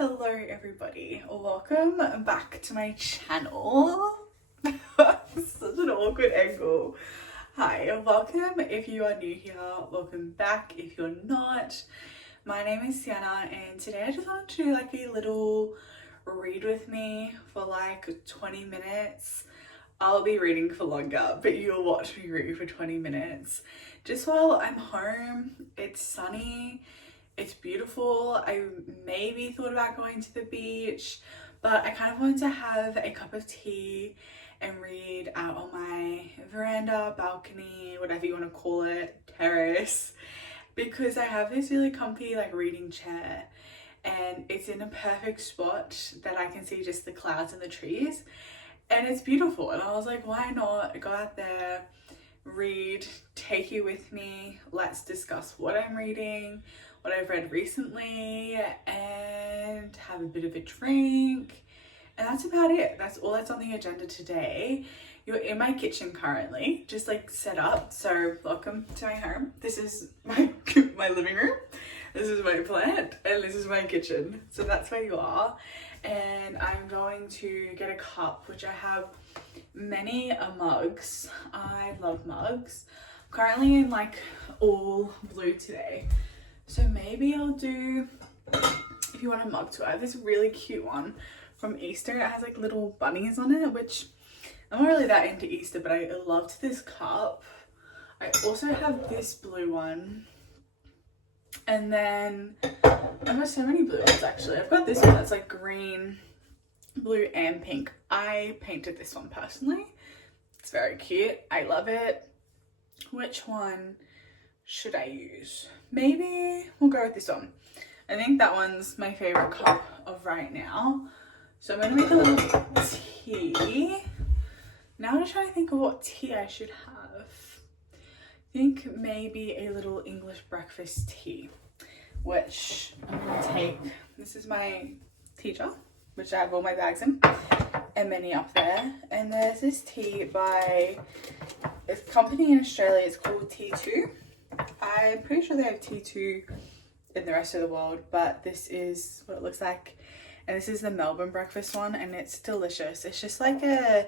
Hello everybody, welcome back to my channel. Such an awkward angle. Hi, welcome if you are new here, welcome back if you're not. My name is Sienna and today I just wanted to do like a little read with me for like 20 minutes. I'll be reading for longer, but you'll watch me read for 20 minutes. Just while I'm home, it's sunny. It's beautiful. I maybe thought about going to the beach, but I kind of wanted to have a cup of tea and read out on my veranda, balcony, whatever you want to call it, terrace, because I have this really comfy like reading chair and it's in a perfect spot that I can see just the clouds and the trees and it's beautiful. And I was like, why not go out there, read, take you with me, let's discuss what I'm reading, what I've read recently, and have a bit of a drink. And that's about it. That's all that's on the agenda today. You're in my kitchen currently, just like set up. So welcome to my home. This is my living room. This is my plant and this is my kitchen. So that's where you are. And I'm going to get a cup, which I have many mugs. I love mugs. I'm currently in like all blue today. So maybe I'll do, if you want a mug too, I have this really cute one from Easter. It has like little bunnies on it, which I'm not really that into Easter, but I loved this cup. I also have this blue one. And then I've got so many blue ones actually. I've got this one that's like green, blue and pink. I painted this one personally. It's very cute. I love it. Which one should I use? Maybe we'll go with this one. I think that one's my favorite cup of right now. So I'm gonna make a little tea. Now I'm just trying to think of what tea I should have. I think maybe a little English breakfast tea, which I'm gonna take. This is my tea jar, which I have all my bags in, and many up there. And there's this tea by a company in Australia. It's called T2. I'm pretty sure they have T2 in the rest of the world, but this is what it looks like. And this is the Melbourne breakfast one, and it's delicious. It's just like a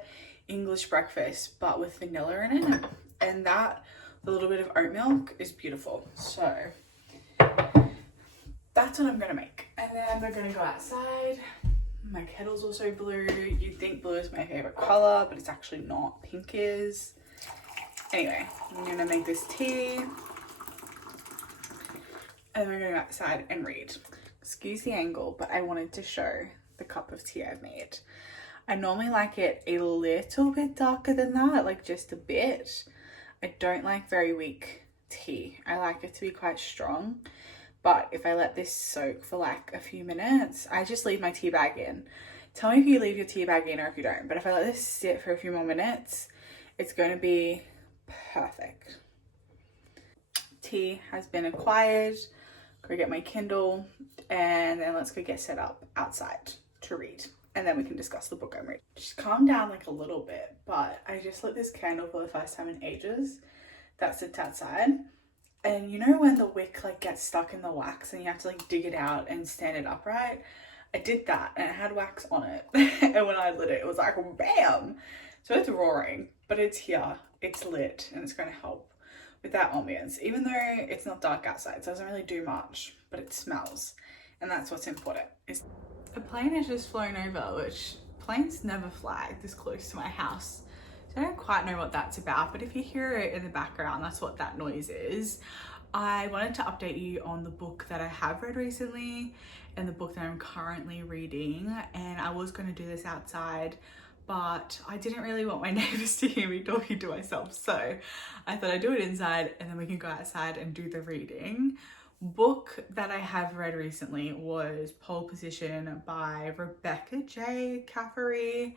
English breakfast, but with vanilla in it. And that, a little bit of oat milk, is beautiful. So that's what I'm gonna make. And then we're gonna go outside. My kettle's also blue. You'd think blue is my favorite color, but it's actually not. Pink is. Anyway, I'm gonna make this tea. And we're going to go outside and read. Excuse the angle, but I wanted to show the cup of tea I've made. I normally like it a little bit darker than that, like just a bit. I don't like very weak tea. I like it to be quite strong. But if I let this soak for like a few minutes, I just leave my tea bag in. Tell me if you leave your tea bag in or if you don't. But if I let this sit for a few more minutes, it's going to be perfect. Tea has been acquired. Go get my Kindle and then let's go get set up outside to read, and then we can discuss the book I'm reading. Just calm down like a little bit, but I just lit this candle for the first time in ages that sits outside, and you know when the wick like gets stuck in the wax and you have to like dig it out and stand it upright? I did that and it had wax on it and when I lit it, it was like bam. So it's roaring, but it's here, it's lit, and it's going to help with that ambience. Even though it's not dark outside, so it doesn't really do much, but it smells, and that's what's important. A plane has just flown over, which planes never fly this close to my house, so I don't quite know what that's about, but if you hear it in the background, that's what that noise is. I wanted to update you on the book that I have read recently and the book that I'm currently reading, and I was going to do this outside, but I didn't really want my neighbors to hear me talking to myself, so I thought I'd do it inside and then we can go outside and do the reading. Book that I have read recently was Pole Position by Rebecca J. Caffrey.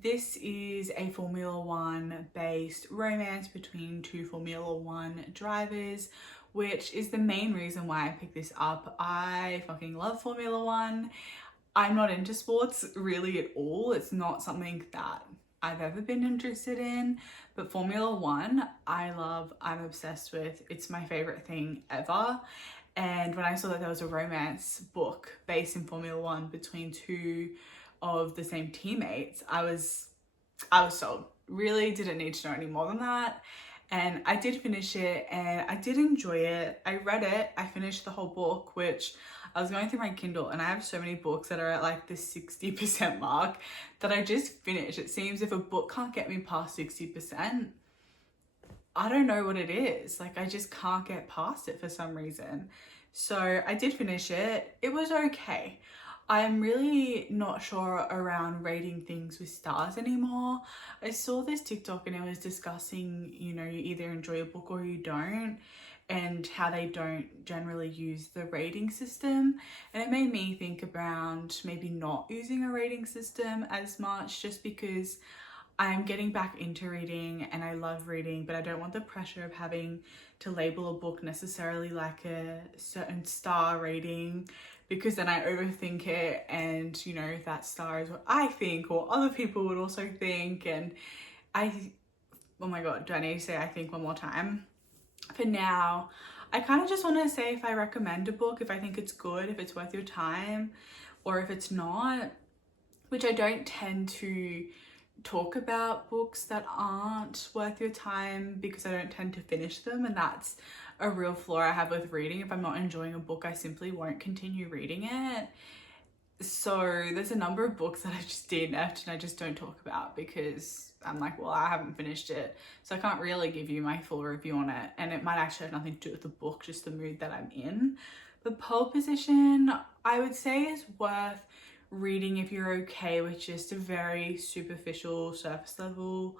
This is a Formula One based romance between two Formula One drivers, which is the main reason why I picked this up. I fucking love Formula One. I'm not into sports really at all. It's not something that I've ever been interested in, but Formula One, I love, I'm obsessed with. It's my favorite thing ever. And when I saw that there was a romance book based in Formula One between two of the same teammates, I was sold. Really didn't need to know any more than that. And I did finish it and I did enjoy it. I read it, I finished the whole book, which I was going through my Kindle and I have so many books that are at like the 60% mark that I just finished. It seems if a book can't get me past 60%, I don't know what it is. Like I just can't get past it for some reason. So I did finish it. It was okay. I'm really not sure around rating things with stars anymore. I saw this TikTok and it was discussing, you know, you either enjoy a book or you don't, and how they don't generally use the rating system. And it made me think around maybe not using a rating system as much, just because I'm getting back into reading and I love reading, but I don't want the pressure of having to label a book necessarily like a certain star rating, because then I overthink it and, you know, that star is what I think or other people would also think. And oh my God, do I need to say I think one more time? For now, I kind of just want to say if I recommend a book, if I think it's good, if it's worth your time, or if it's not, which I don't tend to talk about books that aren't worth your time because I don't tend to finish them, and that's a real flaw I have with reading. If I'm not enjoying a book, I simply won't continue reading it. So there's a number of books that I just DNF'd and I just don't talk about because I'm like, well, I haven't finished it, so I can't really give you my full review on it, and it might actually have nothing to do with the book, just the mood that I'm in. But Pole Position, I would say, is worth reading if you're okay with just a very superficial, surface level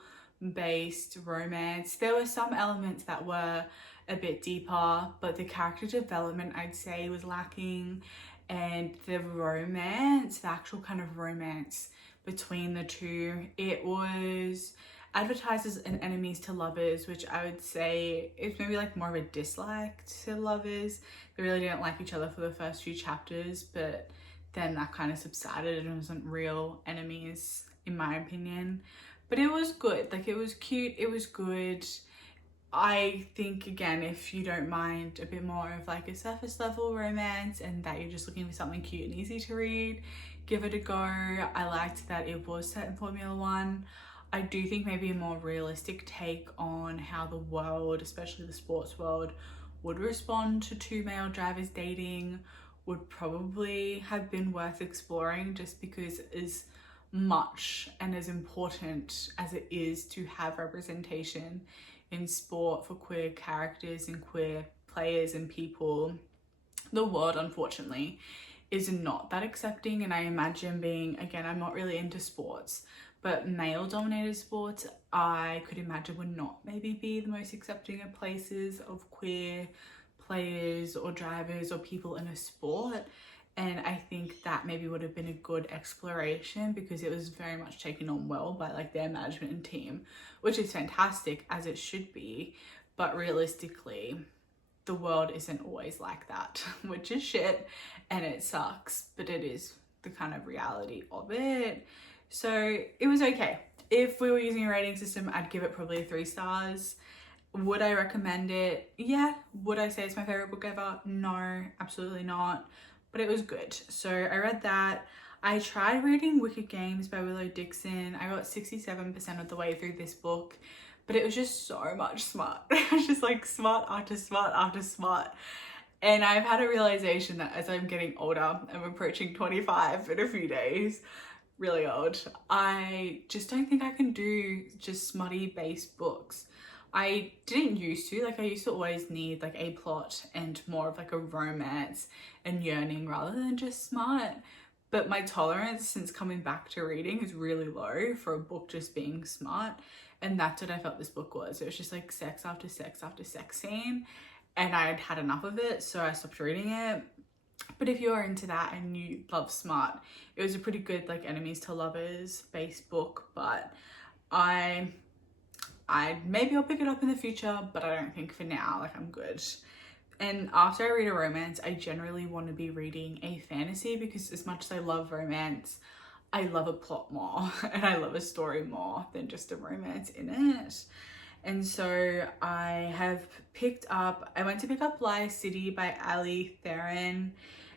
based romance. There were some elements that were a bit deeper, but the character development I'd say was lacking, and the romance, the actual kind of romance between the two, it was advertised as an enemies to lovers, which I would say is maybe like more of a dislike to lovers. They really didn't like each other for the first few chapters, but then that kind of subsided and wasn't real enemies in my opinion. But it was good, like it was cute, it was good. I think, again, if you don't mind a bit more of like a surface level romance and that you're just looking for something cute and easy to read, give it a go. I liked that it was set in Formula One. I do think maybe a more realistic take on how the world, especially the sports world, would respond to two male drivers dating would probably have been worth exploring, just because as much and as important as it is to have representation in sport for queer characters and queer players and people, the world unfortunately is not that accepting. And I imagine being, again, I'm not really into sports, but male dominated sports I could imagine would not maybe be the most accepting of places of queer players or drivers or people in a sport. And I think that maybe would have been a good exploration, because it was very much taken on well by like their management and team, which is fantastic, as it should be. But realistically, the world isn't always like that, which is shit and it sucks, but it is the kind of reality of it. So it was okay. If we were using a rating system, I'd give it probably 3 stars. Would I recommend it? Yeah. Would I say it's my favorite book ever? No, absolutely not. But it was good. So I read that. I tried reading Wicked Games by Willow Dixon. I got 67% of the way through this book, but it was just so much smart. It was just like smart after smart after smart. And I've had a realization that as I'm getting older, I'm approaching 25 in a few days, really old, I just don't think I can do just smutty based books. I didn't used to, like I used to always need like a plot and more of like a romance and yearning rather than just smart. But my tolerance since coming back to reading is really low for a book just being smart. And that's what I felt this book was. It was just like sex after sex after sex scene. And I'd had enough of it, so I stopped reading it. But if you're into that and you love smart, it was a pretty good like enemies to lovers based book. But maybe I'll pick it up in the future, but I don't think for now, like I'm good. And after I read a romance, I generally want to be reading a fantasy, because as much as I love romance, I love a plot more and I love a story more than just a romance in it. And so I went to pick up Liar City by Ali Theron,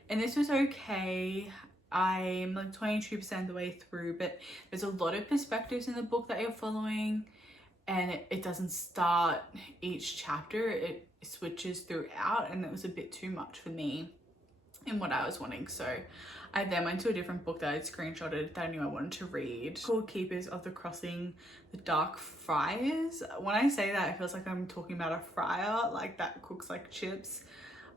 and this was okay. I'm like 22% of the way through, but there's a lot of perspectives in the book that you're following, and it doesn't start each chapter, it switches throughout, and it was a bit too much for me in what I was wanting. So I then went to a different book that I'd screenshotted that I knew I wanted to read, called Keepers of the Crossing, The Dark Friars. When I say that, it feels like I'm talking about a fryer, like that cooks like chips.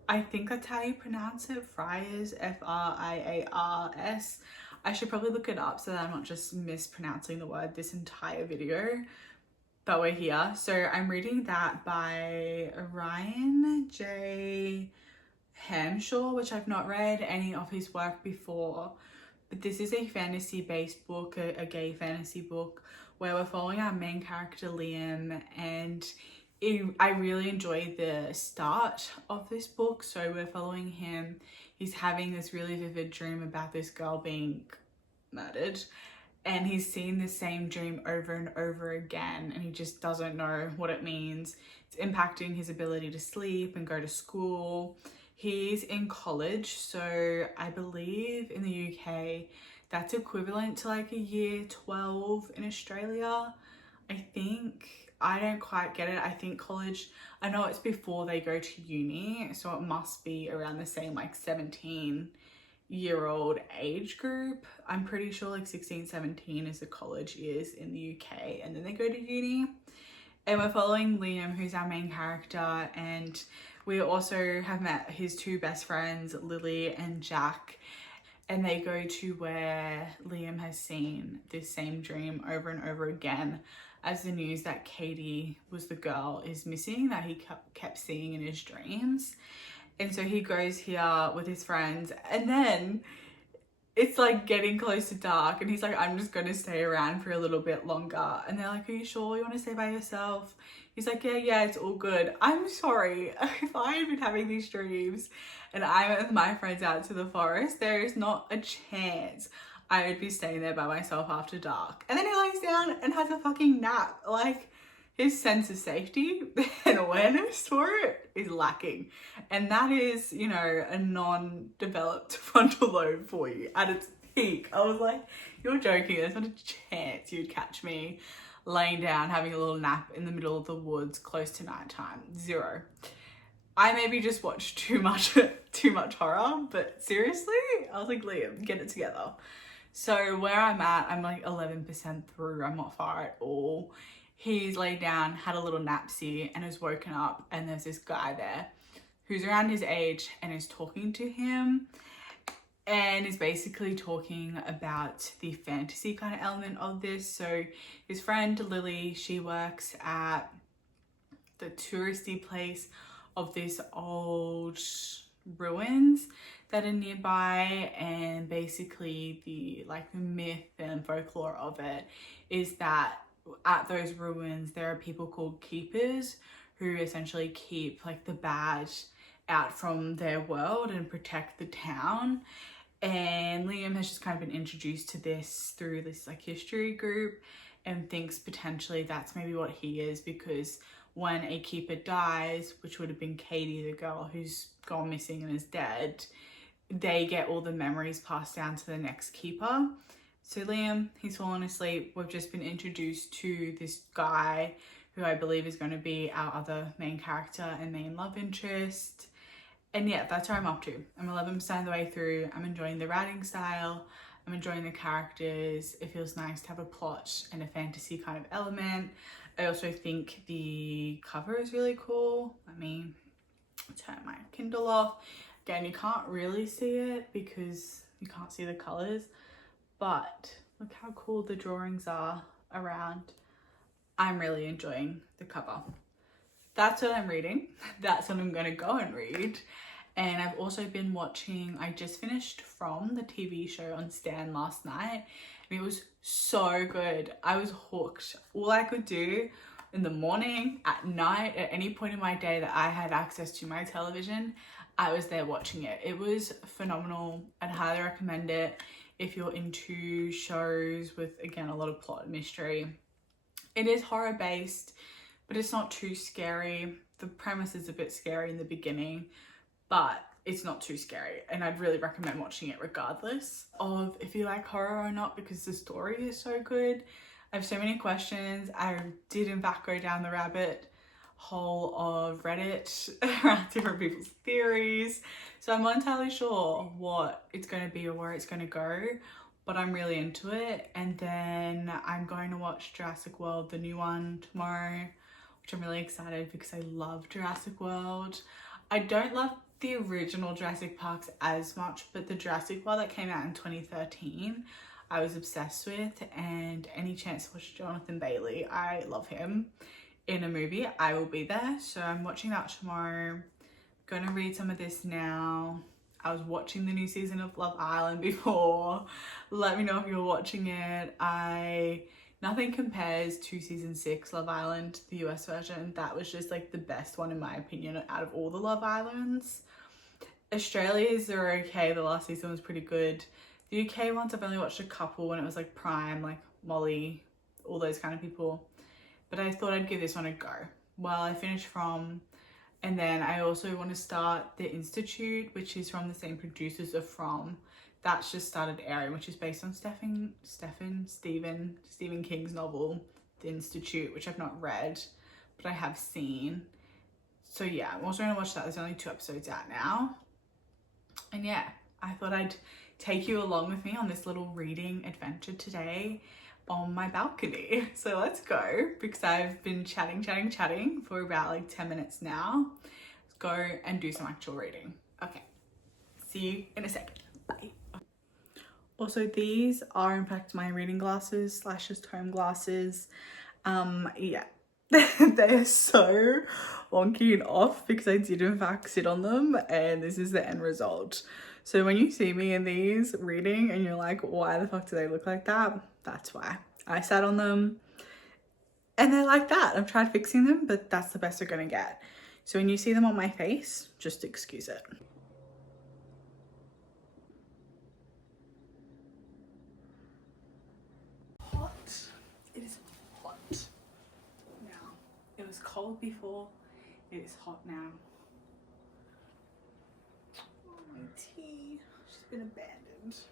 I think that's how you pronounce it, Friars, Friars. I should probably look it up so that I'm not just mispronouncing the word this entire video, but we're here. So I'm reading that by Ryan J. Hamshaw, which I've not read any of his work before, but this is a fantasy-based book, a gay fantasy book, where we're following our main character Liam, and I really enjoyed the start of this book. So we're following him, he's having this really vivid dream about this girl being murdered, and he's seen the same dream over and over again, and he just doesn't know what it means. It's impacting his ability to sleep and go to school. He's in college, so I believe in the UK that's equivalent to like a year 12 in Australia, I think. I don't quite get it. I think college, I know it's before they go to uni, so it must be around the same like 17-year-old age group. I'm pretty sure like 16, 17 is the college years in the UK, and then they go to uni. And we're following Liam, who's our main character, and we also have met his two best friends, Lily and Jack, and they go to where Liam has seen this same dream over and over again, as the news that Katie was the girl is missing that he kept seeing in his dreams. And so he goes here with his friends, and then it's like getting close to dark, and he's like, I'm just gonna stay around for a little bit longer. And they're like, are you sure you want to stay by yourself? He's like, yeah, it's all good. I'm sorry, if I had been having these dreams and I went with my friends out to the forest, there is not a chance I would be staying there by myself after dark. And then he lays down and has a fucking nap. Like, his sense of safety and awareness for it is lacking. And that is, you know, a non-developed frontal lobe for you at its peak. I was like, you're joking, there's not a chance you'd catch me laying down having a little nap in the middle of the woods close to nighttime. Zero. I maybe just watched too much horror, but seriously, I was like, Liam, get it together. So where I'm at, I'm like 11% through, I'm not far at all. He's laid down, had a little napsy, and has woken up, and there's this guy there who's around his age and is talking to him, and is basically talking about the fantasy kind of element of this. So his friend Lily, she works at the touristy place of this old ruins that are nearby, and basically the myth and folklore of it is that at those ruins there are people called keepers who essentially keep like the bad out from their world and protect the town. And Liam has just kind of been introduced to this through this like history group, and thinks potentially that's maybe what he is, because when a keeper dies, which would have been Katie, the girl who's gone missing and is dead, they get all the memories passed down to the next keeper. So Liam, he's fallen asleep. We've just been introduced to this guy who I believe is going to be our other main character and main love interest. And yeah, that's where I'm up to. I'm 11% of the way through. I'm enjoying the writing style. I'm enjoying the characters. It feels nice to have a plot and a fantasy kind of element. I also think the cover is really cool. Let me turn my Kindle off. Again, you can't really see it because you can't see the colors, but look how cool the drawings are around. I'm really enjoying the cover. That's what I'm reading. That's what I'm going to go and read. And I've also been watching, I just finished From, the TV show on Stan last night, and it was so good. I was hooked. All I could do in the morning, at night, at any point in my day that I had access to my television, I was there watching it. It was phenomenal. I'd highly recommend it if you're into shows with, again, a lot of plot and mystery. It is horror based, but it's not too scary. The premise is a bit scary in the beginning, but it's not too scary, and I'd really recommend watching it regardless of if you like horror or not, because the story is so good. I have so many questions. I did in fact go down the rabbit hole of Reddit around different people's theories, so I'm not entirely sure what it's going to be or where it's going to go, but I'm really into it. And then I'm going to watch Jurassic World, the new one, tomorrow, which I'm really excited because I love Jurassic World. I don't love the original Jurassic Parks as much, but the Jurassic World that came out in 2013 I was obsessed with, and any chance to watch Jonathan Bailey, I love him, in a movie, I will be there. So I'm watching that tomorrow. Gonna read some of this now. I was watching the new season of Love Island before. Let me know if you're watching it. Nothing compares to season 6 Love Island, the US version. That was just like the best one in my opinion out of all the Love Islands. Australia's are okay, the last season was pretty good. The UK ones I've only watched a couple when it was like Prime, like Molly, all those kind of people. But I thought I'd give this one a go while I finish From. And then I also want to start The Institute, which is from the same producers of From. That's just started airing, which is based on Stephen King's novel, The Institute, which I've not read, but I have seen. So yeah, I'm also going to watch that. There's only 2 episodes out now. And yeah, I thought I'd take you along with me on this little reading adventure today on my balcony. So let's go, because I've been chatting for about like 10 minutes now. Let's go and do some actual reading. Okay, see you in a second. Bye. Also, these are in fact my reading glasses / just home glasses. Yeah, they're so wonky and off because I did in fact sit on them, and this is the end result. So when you see me in these reading and you're like, why the fuck do they look like that? That's why. I sat on them and they're like that. I've tried fixing them, but that's the best they're gonna get. So when you see them on my face, just excuse it. Hot. It is hot now. It was cold before. It is hot now. Oh, my tea. She's been abandoned.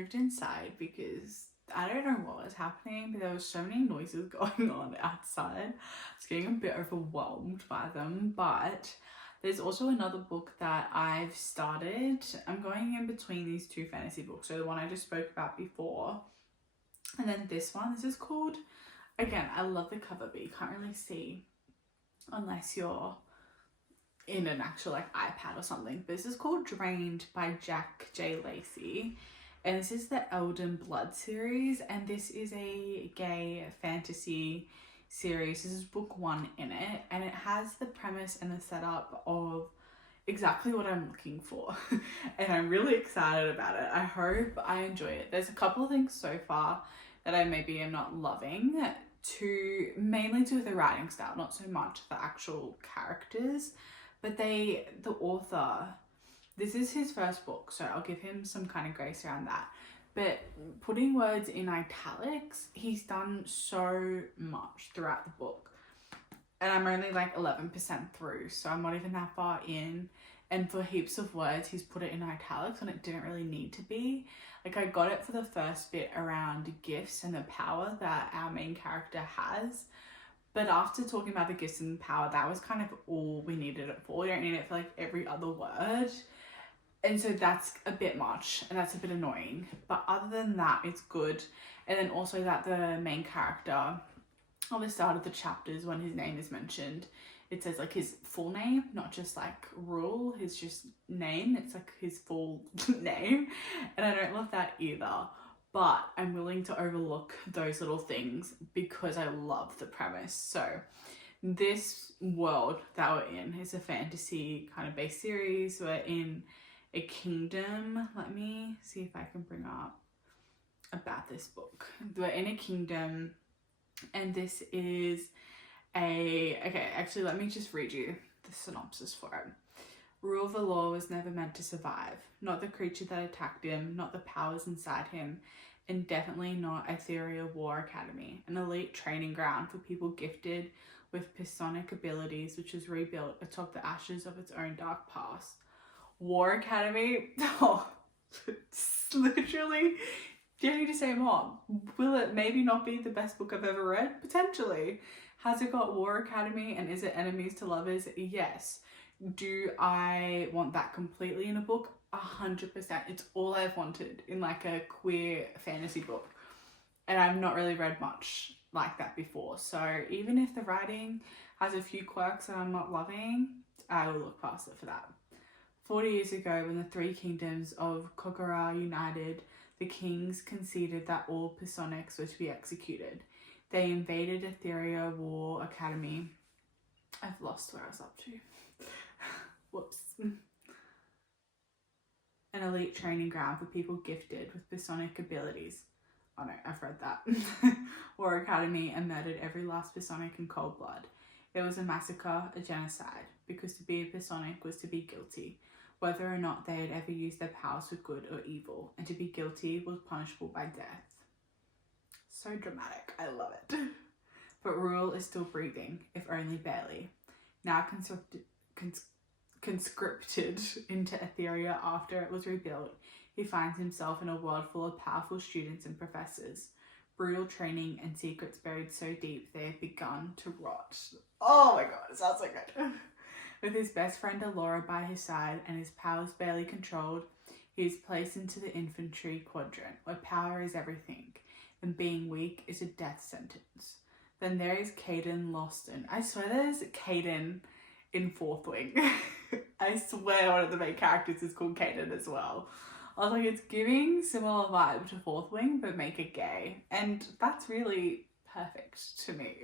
moved inside because I don't know what was happening, but there was so many noises going on outside. I was getting a bit overwhelmed by them, but there's also another book that I've started. I'm going in between these two fantasy books. So the one I just spoke about before, and then this one. This is called, again, I love the cover, but you can't really see unless you're in an actual like iPad or something. This is called Drained by Jack J. Lacey, and this is the Elden Blood series, and this is a gay fantasy series. This is book 1 in it, and it has the premise and the setup of exactly what I'm looking for and I'm really excited about it. I hope I enjoy it. There's a couple of things so far that I maybe am not loving, mainly to the writing style, not so much the actual characters, but the author, this is his first book, so I'll give him some kind of grace around that. But putting words in italics, he's done so much throughout the book. And I'm only like 11% through, so I'm not even that far in. And for heaps of words, he's put it in italics when it didn't really need to be. Like, I got it for the first bit around gifts and the power that our main character has. But after talking about the gifts and power, that was kind of all we needed it for. We don't need it for like every other word. And so that's a bit much and that's a bit annoying. But other than that, it's good. And then also that the main character, on the start of the chapters when his name is mentioned, it says like his full name, not just like Rule, his just name. It's like his full name. And I don't love that either. But I'm willing to overlook those little things because I love the premise. So this world that we're in is a fantasy kind of based series. We're in a kingdom. Let me see if I can bring up about this book. We're in a kingdom, and this is okay, actually let me just read you the synopsis for it. Rule of the Law was never meant to survive. Not the creature that attacked him, not the powers inside him, and definitely not Etheria War Academy, an elite training ground for people gifted with psionic abilities, which was rebuilt atop the ashes of its own dark past. War Academy? Oh, it's literally, do you need to say more? Will it maybe not be the best book I've ever read? Potentially. Has it got War Academy and is it enemies to lovers? Yes. Do I want that completely in a book? 100%. It's all I've wanted in like a queer fantasy book. And I've not really read much like that before. So even if the writing has a few quirks that I'm not loving, I will look past it for that. 40 years ago, when the 3 kingdoms of Kokora united, the kings conceded that all psionics were to be executed. They invaded Etheria War Academy. I've lost where I was up to. Whoops. An elite training ground for people gifted with psionic abilities. Oh no, I've read that. War Academy, and murdered every last psionic in cold blood. It was a massacre, a genocide, because to be a psionic was to be guilty, whether or not they had ever used their powers for good or evil, and to be guilty was punishable by death. So dramatic, I love it. But Rule is still breathing, if only barely. Now conscripted into Etheria after it was rebuilt, he finds himself in a world full of powerful students and professors. Brutal training and secrets buried so deep they have begun to rot. Oh my god, it sounds so good. With his best friend Alora by his side and his powers barely controlled, he is placed into the infantry quadrant, where power is everything, and being weak is a death sentence. Then there is Caden Loston. I swear there's Caden in Fourth Wing. I swear one of the main characters is called Caden as well. I was like, it's giving similar vibe to Fourth Wing, but make it gay. And that's really perfect to me.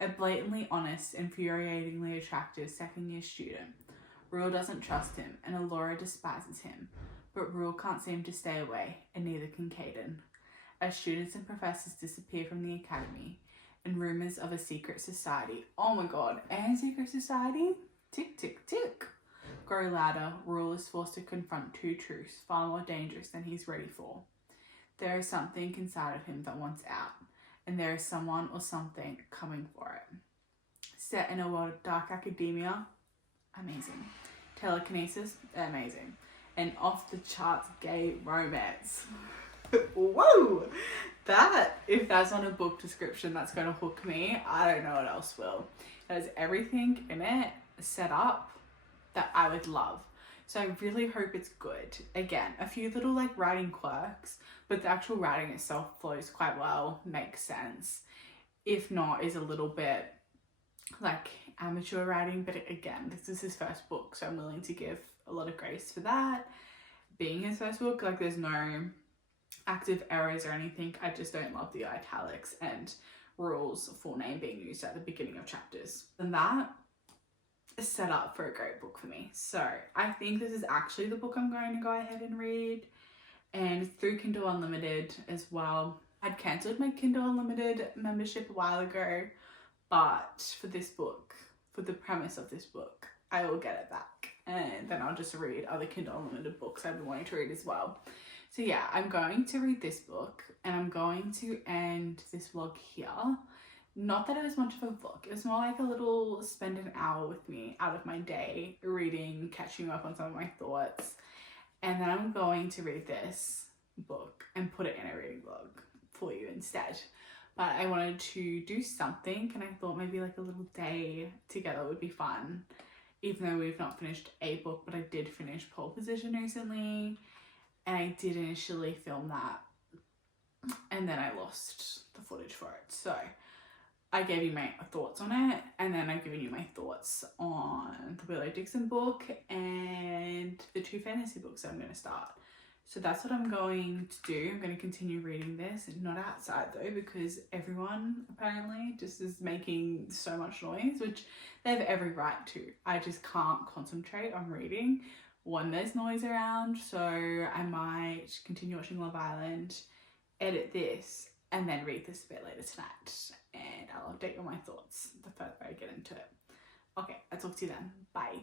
A blatantly honest, infuriatingly attractive second-year student. Rule doesn't trust him, and Alora despises him. But Rule can't seem to stay away, and neither can Caden. As students and professors disappear from the academy, and rumours of a secret society, oh my god, and secret society? Tick, tick, tick. Grow louder, Rule is forced to confront 2 truths, far more dangerous than he's ready for. There is something inside of him that wants out, and there is someone or something coming for it. Set in a world of dark academia, amazing. Telekinesis, amazing. an off the charts gay romance. Whoa! That, if that's not a book description that's going to hook me, I don't know what else will. It has everything in it set up that I would love. So I really hope it's good. Again, a few little like writing quirks, but the actual writing itself flows quite well, makes sense. If not, is a little bit like amateur writing, but again, this is his first book, so I'm willing to give a lot of grace for that. Being his first book, like there's no active errors or anything. I just don't love the italics and rules full name being used at the beginning of chapters. And that is set up for a great book for me. So I think this is actually the book I'm going to go ahead and read, and through Kindle Unlimited as well. I'd cancelled my Kindle Unlimited membership a while ago, but for this book, for the premise of this book, I will get it back, and then I'll just read other Kindle Unlimited books I've been wanting to read as well. So yeah, I'm going to read this book, and I'm going to end this vlog here. Not that it was much of a vlog, it was more like a little spend an hour with me out of my day, reading, catching up on some of my thoughts, and then I'm going to read this book and put it in a reading vlog for you instead. But I wanted to do something, and I thought maybe like a little day together would be fun, even though we've not finished a book, but I did finish Pole Position recently, and I did initially film that, and then I lost the footage for it. So I gave you my thoughts on it, and then I've given you my thoughts on the Willow Dixon book and the 2 fantasy books I'm going to start. So that's what I'm going to do. I'm going to continue reading this, not outside though, because everyone apparently just is making so much noise, which they have every right to. I just can't concentrate on reading when there's noise around. So I might continue watching Love Island, edit this, and then read this a bit later tonight. And I'll update you on my thoughts the further I get into it. Okay, I'll talk to you then. Bye.